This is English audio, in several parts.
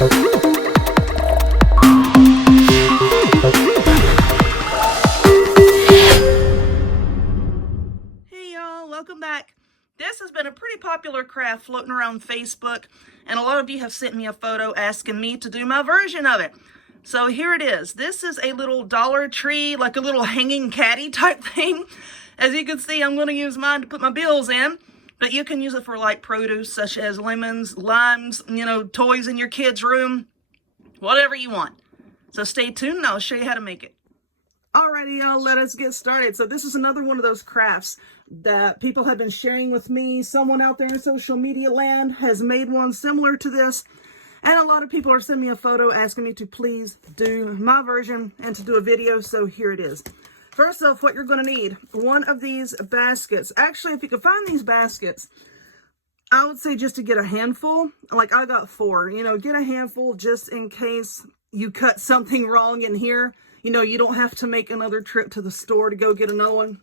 Welcome back. This has been a pretty popular craft floating around Facebook, and a lot of you have sent me a photo asking me to do my version of it. So here it is. This is a little Dollar Tree, like a little hanging caddy type thing. As you can see, I'm going to use mine to put my bills in, but you can use it for like produce such as lemons, limes, toys in your kids' room, whatever you want. So stay tuned and I'll show you how to make it. Alrighty, y'all, let us get started. So this is another one of those crafts that people have been sharing with me. Someone out there in social media land has made one similar to this. And a lot of people are sending me a photo asking me to please do my version and to do a video. So here it is. First off, what you're going to need, one of these baskets. Actually, if you can find these baskets, I would say just to get a handful. Like I got 4, get a handful just in case you cut something wrong in here. You don't have to make another trip to the store to go get another one.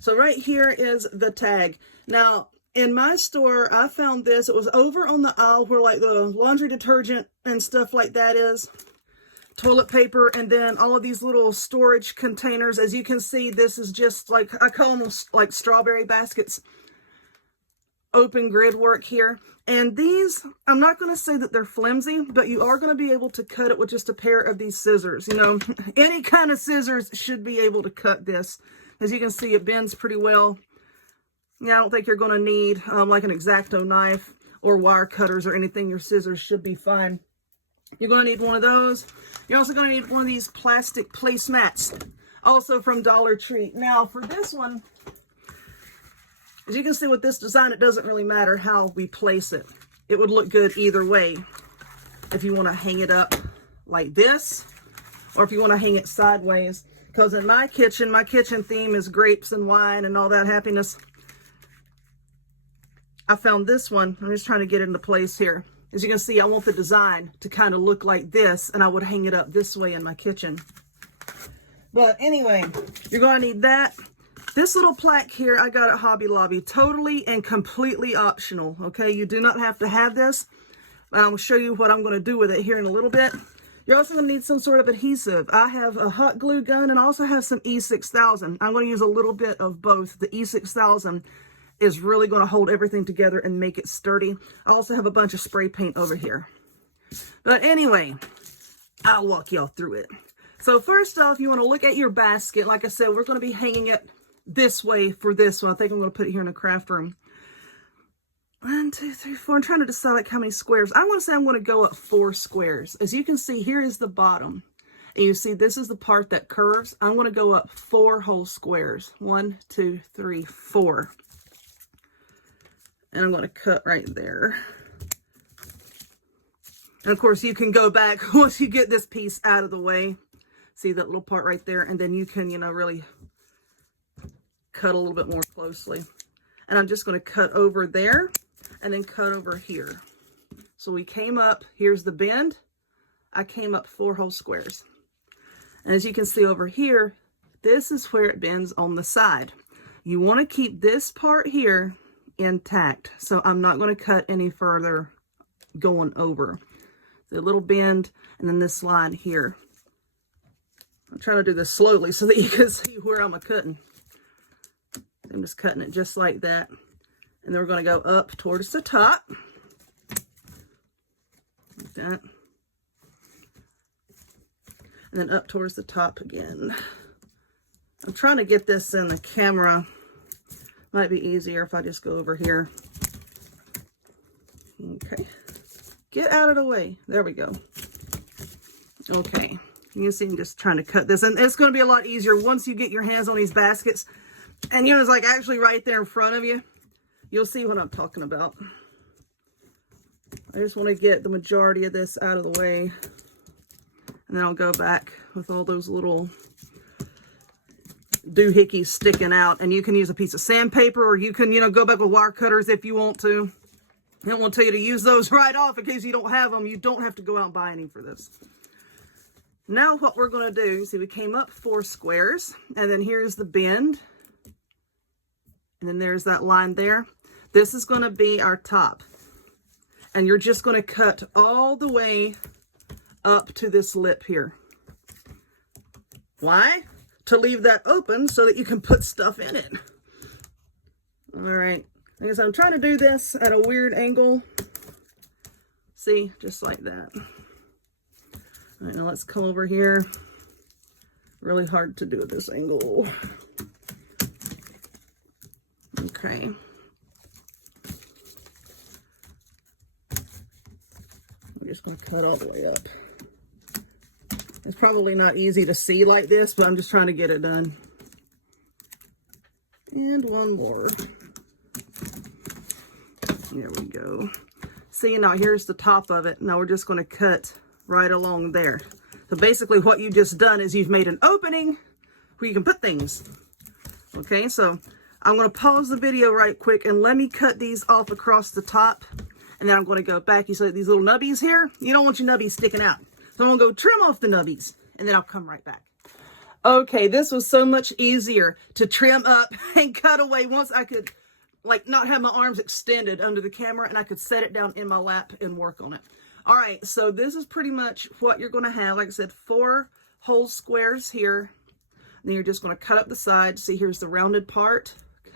So right here is the tag. Now, in my store, I found this. It was over on the aisle where like the laundry detergent and stuff like that is. Toilet paper, and then all of these little storage containers. As you can see, this is just like, I call them like strawberry baskets. Open grid work here. And these, I'm not going to say that they're flimsy, but you are going to be able to cut it with just a pair of these scissors. Any kind of scissors should be able to cut this. As you can see, it bends pretty well. Yeah, I don't think you're going to need like an X-Acto knife or wire cutters or anything. Your scissors should be fine. You're going to need one of those. You're also going to need one of these plastic placemats, also from Dollar Tree. Now, for this one, as you can see with this design, it doesn't really matter how we place it. It would look good either way. If you want to hang it up like this, or if you want to hang it sideways. Because in my kitchen theme is grapes and wine and all that happiness. I found this one. I'm just trying to get it into place here. As you can see, I want the design to kind of look like this, and I would hang it up this way in my kitchen. But anyway, you're going to need that. This little plaque here, I got at Hobby Lobby, totally and completely optional, okay? You do not have to have this. I'll show you what I'm going to do with it here in a little bit. You're also going to need some sort of adhesive. I have a hot glue gun and I also have some E6000. I'm going to use a little bit of both. The E6000 is really going to hold everything together and make it sturdy. I also have a bunch of spray paint over here. But anyway, I'll walk y'all through it. So first off, you want to look at your basket. Like I said, we're going to be hanging it this way for this one. I think I'm going to put it here in the craft room. 1, 2, 3, 4. I'm trying to decide like how many squares. I want to say I'm going to go up 4 squares. As you can see, here is the bottom. And you see this is the part that curves. I'm going to go up 4 whole squares. 1, 2, 3, 4. And I'm going to cut right there. And of course, you can go back once you get this piece out of the way. See that little part right there? And then you can, really cut a little bit more closely. And I'm just going to cut over there and then cut over here. So we came up, here's the bend. I came up 4 whole squares. And as you can see over here, this is where it bends on the side. You want to keep this part here intact. So I'm not going to cut any further going over. The little bend and then this line here. I'm trying to do this slowly so that you can see where I'm cutting. I'm just cutting it just like that. And then we're going to go up towards the top. Like that. And then up towards the top again. I'm trying to get this in the camera. Might be easier if I just go over here. Okay. Get out of the way. There we go. Okay. You can see I'm just trying to cut this. And it's going to be a lot easier once you get your hands on these baskets. And it's like actually right there in front of you. You'll see what I'm talking about. I just want to get the majority of this out of the way. And then I'll go back with all those little doohickeys sticking out. And you can use a piece of sandpaper, or you can, go back with wire cutters if you want to. I don't want to tell you to use those right off in case you don't have them. You don't have to go out and buy any for this. Now what we're going to do, see, we came up 4 squares, and then here's the bend. And then there's that line there. This is going to be our top. And you're just going to cut all the way up to this lip here. Why? To leave that open so that you can put stuff in it. All right. I guess I'm trying to do this at a weird angle. See, just like that. All right, now let's come over here. Really hard to do at this angle. Okay. I'm just going to cut all the way up. It's probably not easy to see like this, but I'm just trying to get it done. And one more. There we go. See, now here's the top of it. Now we're just going to cut right along there. So basically what you've just done is you've made an opening where you can put things. Okay, so I'm going to pause the video right quick and let me cut these off across the top. And then I'm going to go back. You see these little nubbies here? You don't want your nubbies sticking out. So I'm going to go trim off the nubbies and then I'll come right back. Okay, this was so much easier to trim up and cut away once I could like not have my arms extended under the camera and I could set it down in my lap and work on it. All right, so this is pretty much what you're going to have. Like I said, 4 whole squares here. Then you're just going to cut up the sides. See, here's the rounded part.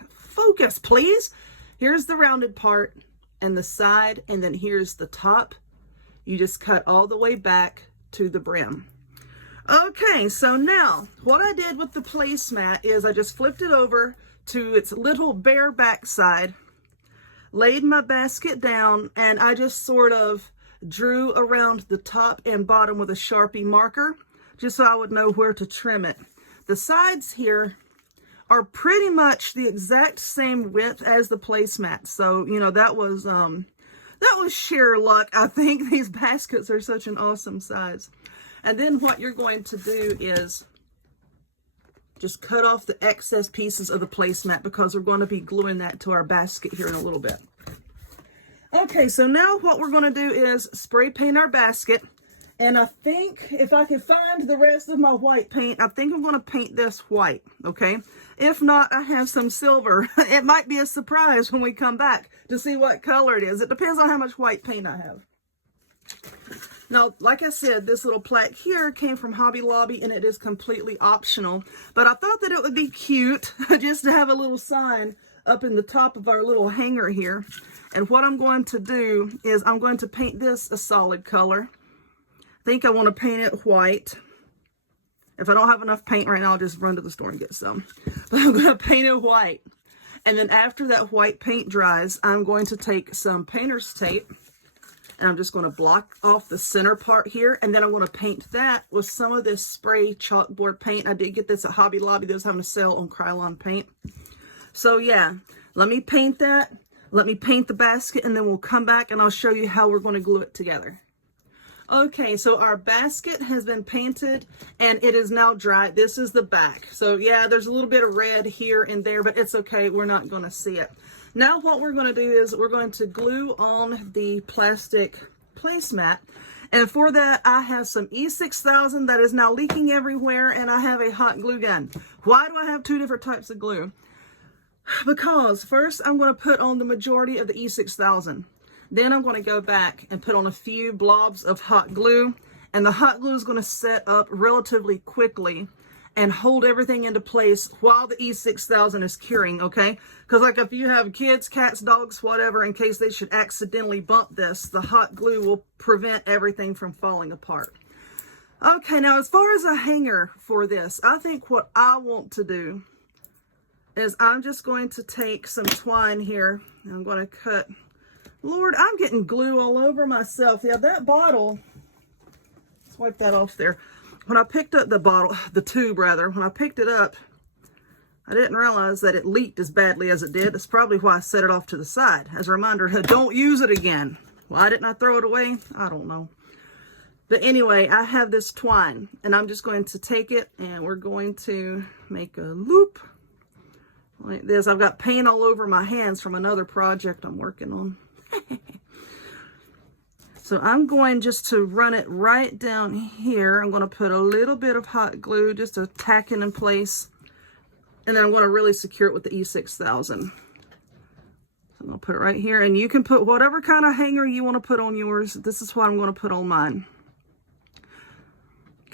Focus, please. Here's the rounded part and the side, and then here's the top. You just cut all the way back to the brim. Okay, so now what I did with the placemat is I just flipped it over to its little bare back side, laid my basket down, and I just sort of drew around the top and bottom with a Sharpie marker just so I would know where to trim it. The sides here are pretty much the exact same width as the placemat. So, you know, that was sheer luck. I think these baskets are such an awesome size. And then what you're going to do is just cut off the excess pieces of the placemat because we're going to be gluing that to our basket here in a little bit. Okay, so now what we're going to do is spray paint our basket. And I think if I can find the rest of my white paint, I think I'm going to paint this white, okay? If not, I have some silver. It might be a surprise when we come back to see what color it is. It depends on how much white paint I have. Now, like I said, this little plaque here came from Hobby Lobby, and it is completely optional. But I thought that it would be cute just to have a little sign up in the top of our little hanger here. And what I'm going to do is I'm going to paint this a solid color. I think I want to paint it white. If I don't have enough paint right now, I'll just run to the store and get some. But I'm going to paint it white. And then after that white paint dries, I'm going to take some painter's tape. And I'm just going to block off the center part here. And then I'm going to paint that with some of this spray chalkboard paint. I did get this at Hobby Lobby. They was having a sale on Krylon paint. So yeah, let me paint that. Let me paint the basket, and then we'll come back and I'll show you how we're going to glue it together. Okay, so our basket has been painted and it is now dry. This is the back. So yeah, there's a little bit of red here and there, but it's okay. We're not going to see it. Now what we're going to do is we're going to glue on the plastic placemat. And for that, I have some E6000 that is now leaking everywhere, and I have a hot glue gun. Why do I have 2 different types of glue? Because first I'm going to put on the majority of the E6000. Then I'm going to go back and put on a few blobs of hot glue, and the hot glue is going to set up relatively quickly and hold everything into place while the E6000 is curing, okay? Because like if you have kids, cats, dogs, whatever, in case they should accidentally bump this, the hot glue will prevent everything from falling apart. Okay, now as far as a hanger for this, I think what I want to do is I'm just going to take some twine here, and I'm going to cut. Lord, I'm getting glue all over myself. Yeah, that bottle, let's wipe that off there. When I picked up the bottle, the tube rather, when I picked it up, I didn't realize that it leaked as badly as it did. That's probably why I set it off to the side. As a reminder, don't use it again. Why didn't I throw it away? I don't know. But anyway, I have this twine, and I'm just going to take it, and we're going to make a loop like this. I've got paint all over my hands from another project I'm working on. So I'm going just to run it right down here. I'm going to put a little bit of hot glue just to tack it in place. And then I'm going to really secure it with the E6000. I'm going to put it right here, and you can put whatever kind of hanger you want to put on yours. This is what I'm going to put on mine.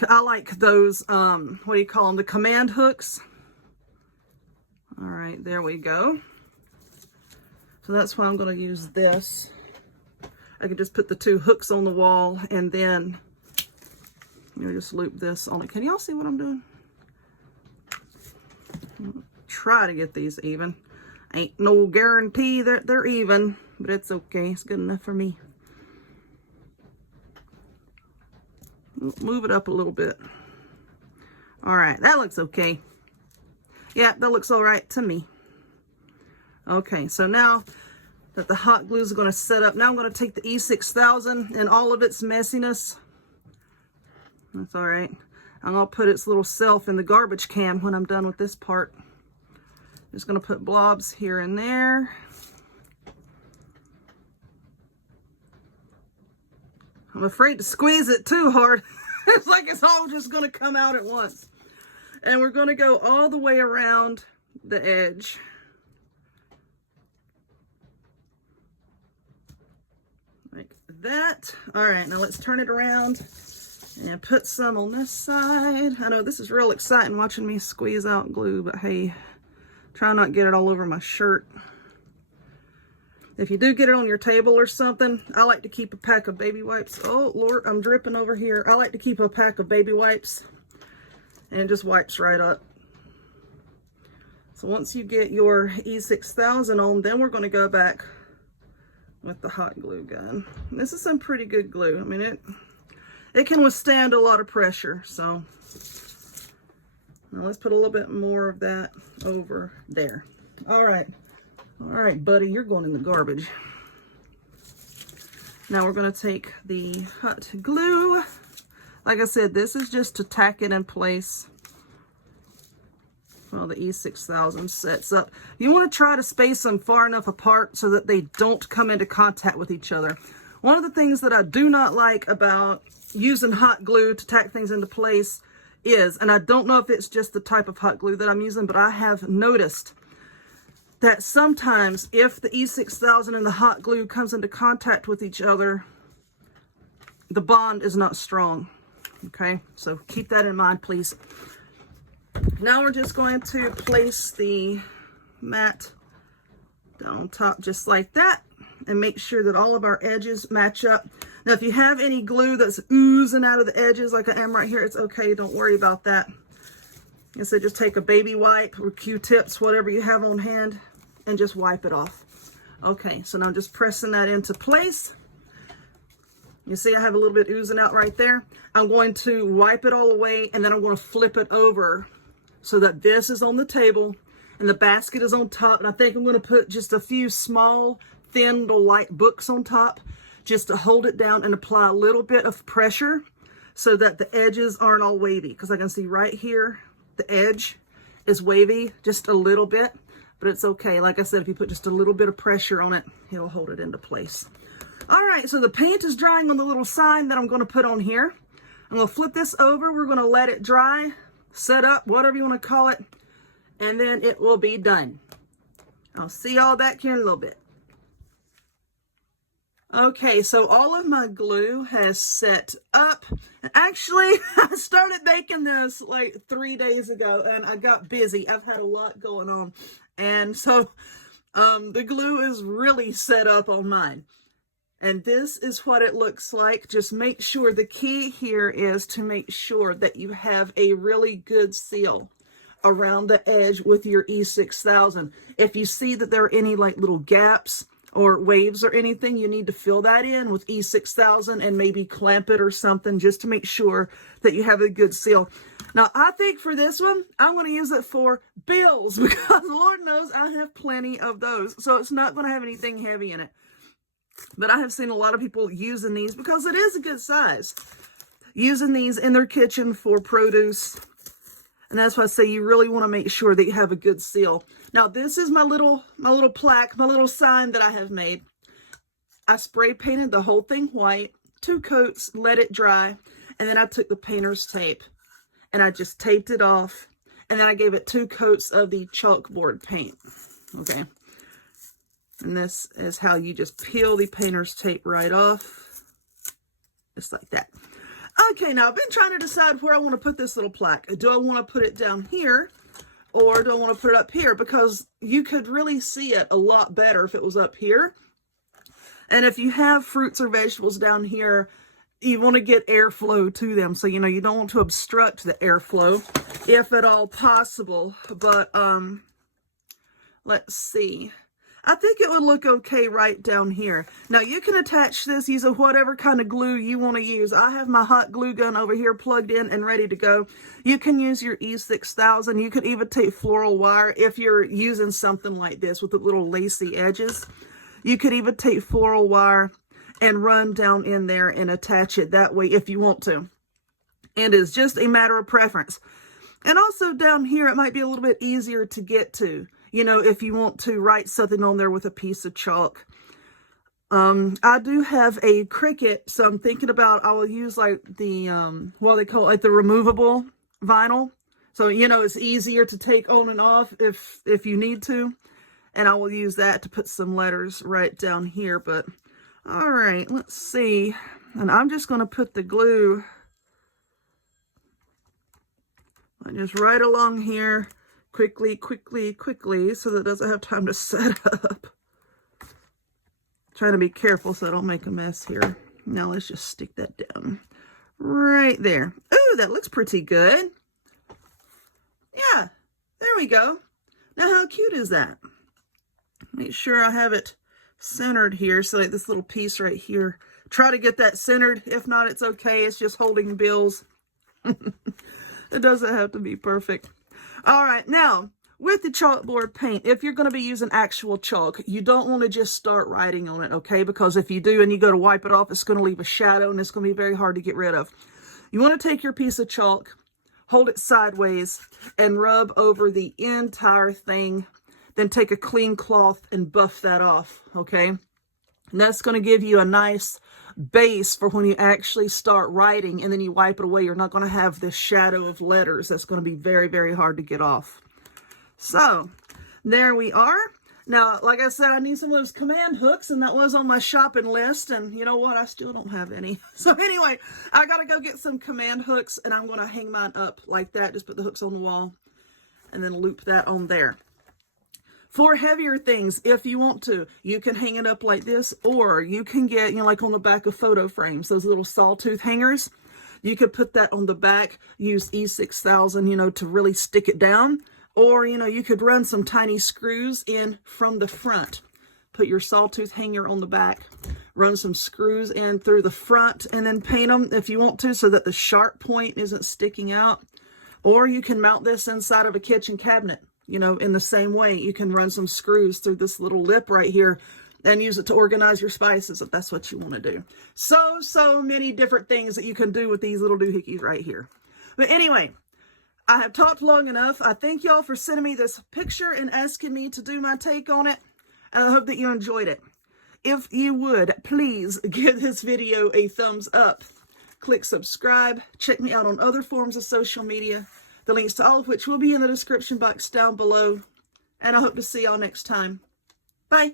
I like those, what do you call them? The command hooks. All right, there we go. So that's why I'm going to use this. I can just put the 2 hooks on the wall, and then you just loop this on it. Can y'all see what I'm doing? Try to get these even. Ain't no guarantee that they're even, but it's okay. It's good enough for me. Move it up a little bit. All right, that looks okay. Yeah, that looks all right to me. Okay, so now that the hot glue is going to set up, now I'm going to take the E6000 and all of its messiness. That's all right. I'm going to put its little self in the garbage can when I'm done with this part. Just going to put blobs here and there. I'm afraid to squeeze it too hard. It's like it's all just going to come out at once. And we're going to go all the way around the edge. Like that. All right, now let's turn it around and put some on this side. I know this is real exciting watching me squeeze out glue, but hey, try not to get it all over my shirt. If you do get it on your table or something, I like to keep a pack of baby wipes. Oh, Lord, I'm dripping over here. I like to keep a pack of baby wipes, and it just wipes right up. So once you get your E6000 on, then we're going to go back with the hot glue gun. And this is some pretty good glue. I mean, it can withstand a lot of pressure. So now let's put a little bit more of that over there. All right. All right, buddy, you're going in the garbage. Now we're going to take the hot glue. Like I said, this is just to tack it in place while the E6000 sets up. You want to try to space them far enough apart so that they don't come into contact with each other. One of the things that I do not like about using hot glue to tack things into place is, and I don't know if it's just the type of hot glue that I'm using, but I have noticed that sometimes if the E6000 and the hot glue comes into contact with each other, the bond is not strong. Okay, so keep that in mind, please. Now we're just going to place the mat down on top just like that and make sure that all of our edges match up. Now, if you have any glue that's oozing out of the edges like I am right here, it's okay. Don't worry about that. I said, just take a baby wipe or Q-tips, whatever you have on hand, and just wipe it off. Okay, so now I'm just pressing that into place. You see I have a little bit oozing out right there. I'm going to wipe it all away, and then I'm going to flip it over so that this is on the table and the basket is on top. And I think I'm going to put just a few small, thin, little light books on top just to hold it down and apply a little bit of pressure so that the edges aren't all wavy. Because I can see right here, the edge is wavy just a little bit, but it's okay. Like I said, if you put just a little bit of pressure on it, it'll hold it into place. All right, so the paint is drying on the little sign that I'm going to put on here. I'm going to flip this over. We're going to let it dry, set up, whatever you want to call it, and then it will be done. I'll see y'all back here in a little bit. Okay, so all of my glue has set up. Actually, I started making this like 3 days ago, and I got busy. I've had a lot going on, and so the glue is really set up on mine. And this is what it looks like. Just make sure, the key here is to make sure that you have a really good seal around the edge with your E6000. If you see that there are any like little gaps or waves or anything, you need to fill that in with E6000 and maybe clamp it or something just to make sure that you have a good seal. Now, I think for this one, I'm going to use it for bills because Lord knows I have plenty of those. So it's not going to have anything heavy in it. But I have seen a lot of people using these because it is a good size. Using these in their kitchen for produce. And that's why I say you really want to make sure that you have a good seal. Now, this is my little plaque, my little sign that I have made. I spray painted the whole thing white, 2 coats, let it dry, and then I took the painter's tape and I just taped it off, and then I gave it 2 coats of the chalkboard paint. Okay. And this is how you just peel the painter's tape right off. Just like that. Okay, now I've been trying to decide where I want to put this little plaque. Do I want to put it down here, or do I want to put it up here? Because you could really see it a lot better if it was up here. And if you have fruits or vegetables down here, you want to get airflow to them. So, you know, you don't want to obstruct the airflow if at all possible. But, let's see. I think it would look okay right down here. Now, you can attach this using whatever kind of glue you want to use. I have my hot glue gun over here plugged in and ready to go. You can use your E6000. You could even take floral wire if you're using something like this with the little lacy edges. You could even take floral wire and run down in there and attach it that way if you want to. And it's just a matter of preference. And also down here, it might be a little bit easier to get to. You know, if you want to write something on there with a piece of chalk. I do have a Cricut, so I'm thinking about I will use like the, what they call it, like the removable vinyl. So, you know, it's easier to take on and off if you need to. And I will use that to put some letters right down here. But, all right, let's see. And I'm just going to put the glue just right along here. Quickly, so that it doesn't have time to set up. Trying to be careful so I don't make a mess here. Now let's just stick that down right there. Ooh, that looks pretty good. Yeah, there we go. Now how cute is that? Make sure I have it centered here. So like this little piece right here. Try to get that centered. If not, it's okay. It's just holding bills. It doesn't have to be perfect. All right, now, with the chalkboard paint, if you're going to be using actual chalk, you don't want to just start writing on it, okay? Because if you do and you go to wipe it off, it's going to leave a shadow and it's going to be very hard to get rid of. You want to take your piece of chalk, hold it sideways, and rub over the entire thing. Then take a clean cloth and buff that off, okay? And that's going to give you a nice base for when you actually start writing, and then you wipe it away. You're not going to have this shadow of letters that's going to be very, very hard to get off. So there we are. Now, like I said, I need some of those command hooks, and that was on my shopping list, and you know what? I still don't have any. So anyway, I got to go get some command hooks, and I'm going to hang mine up like that. Just put the hooks on the wall and then loop that on there. For heavier things, if you want to, you can hang it up like this, or you can get, you know, like on the back of photo frames, those little sawtooth hangers. You could put that on the back, use E6000, you know, to really stick it down. Or, you know, you could run some tiny screws in from the front. Put your sawtooth hanger on the back, run some screws in through the front, and then paint them if you want to so that the sharp point isn't sticking out. Or you can mount this inside of a kitchen cabinet. You know, in the same way, you can run some screws through this little lip right here and use it to organize your spices if that's what you want to do. So many different things that you can do with these little doohickeys right here. But anyway, I have talked long enough. I thank y'all for sending me this picture and asking me to do my take on it. And I hope that you enjoyed it. If you would, please give this video a thumbs up. Click subscribe. Check me out on other forms of social media. The links to all of which will be in the description box down below. And I hope to see y'all next time. Bye.